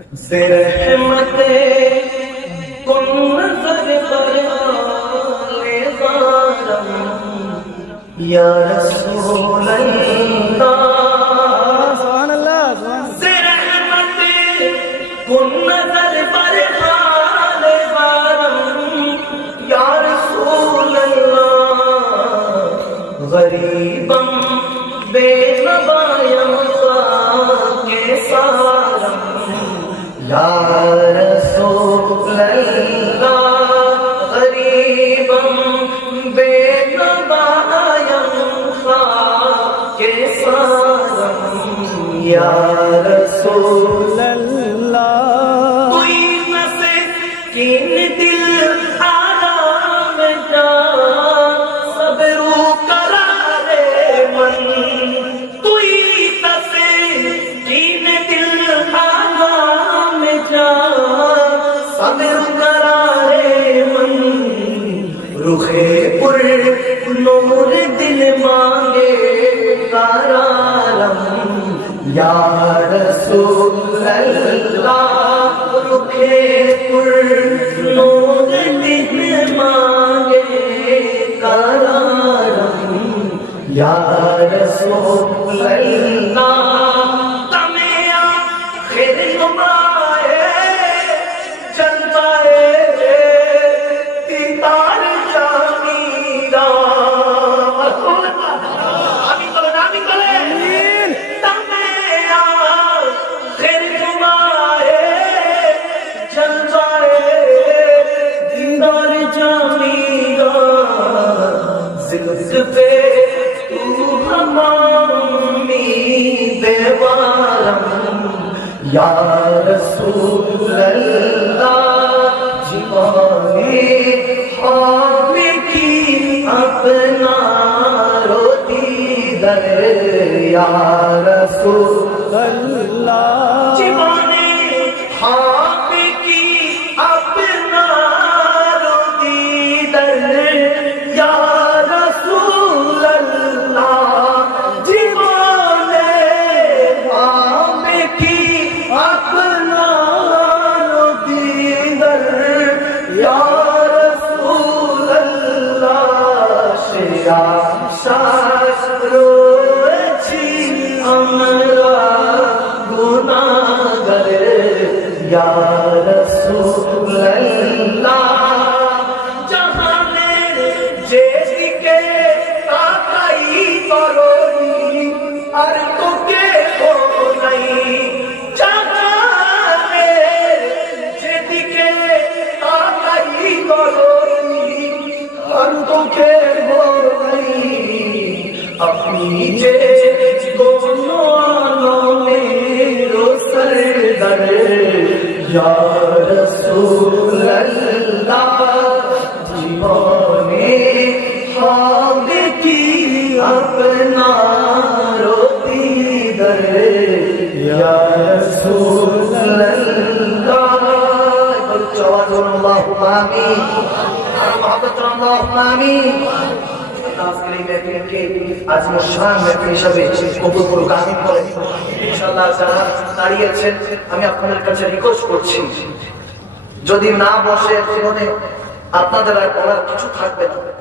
रहमते कुन नजर पर आले ज़ारम या रसूल अल्लाह सुभान अल्लाह रहमते कुन नजर पर आले ज़ारम या रसूल अल्लाह गरीबम बेनवायम के सारम या रसूल अल्लाह गरीबम बेनवायम के सारम या रसूल अल्लाह कोई नसे किन दिल आराम जा सबरू करारे मन कोई नसे किन दिल आराम जा सबरू करारे मन रुखे पुर नूर दिल मांगे करारम या रसूल अल्लाह रुखे पुर नूर दिल मांगे करारम या रसूल अल्लाह तमें आखिर नुमाए जलवाए दीदार जामीरा आमीन बोलो आमीन बोले तमें आखिर नुमाए जलवाए दीदार जामीरा ज़िल्फ़े तू हमामी बेवारम या रसूल अल्लाह जीवानी ख्वाब की अपना रोती दर या रसूल अल्लाह जीवानी ख्वाब की अपना रोती दर या रसूल अल्लाह जीवाने ख्वाब की अपना रोती दर या रसूल अल्लाह शिया शास्त्रोची हमरा गुनाहगार या रसूल अल्लाह जहाने जेदिके ताकाई करोनी और तुके हो नहीं जहाने जेदिके ताकाई करोनी और तुके हो नहीं अपनी जे दोनों आनों में रोसर दर या रसूल अल्लाह जीवाने ख्वाब की अपना रोती दर या रसूल अल्लाह अल्लाहुम्मा आमीन मोहब्बत अल्लाहुम्मा आमीन আজকের শান ব্যক্তি হিসাবে কবুল করুক আমিন বলে ইনশাআল্লাহ যারা দাঁড়িয়ে আছেন আমি আপনাদের কাছে রিকোয়েস্ট করছি যদি না বসে জীবনে আপনাদের আর বলার কিছু থাকবে না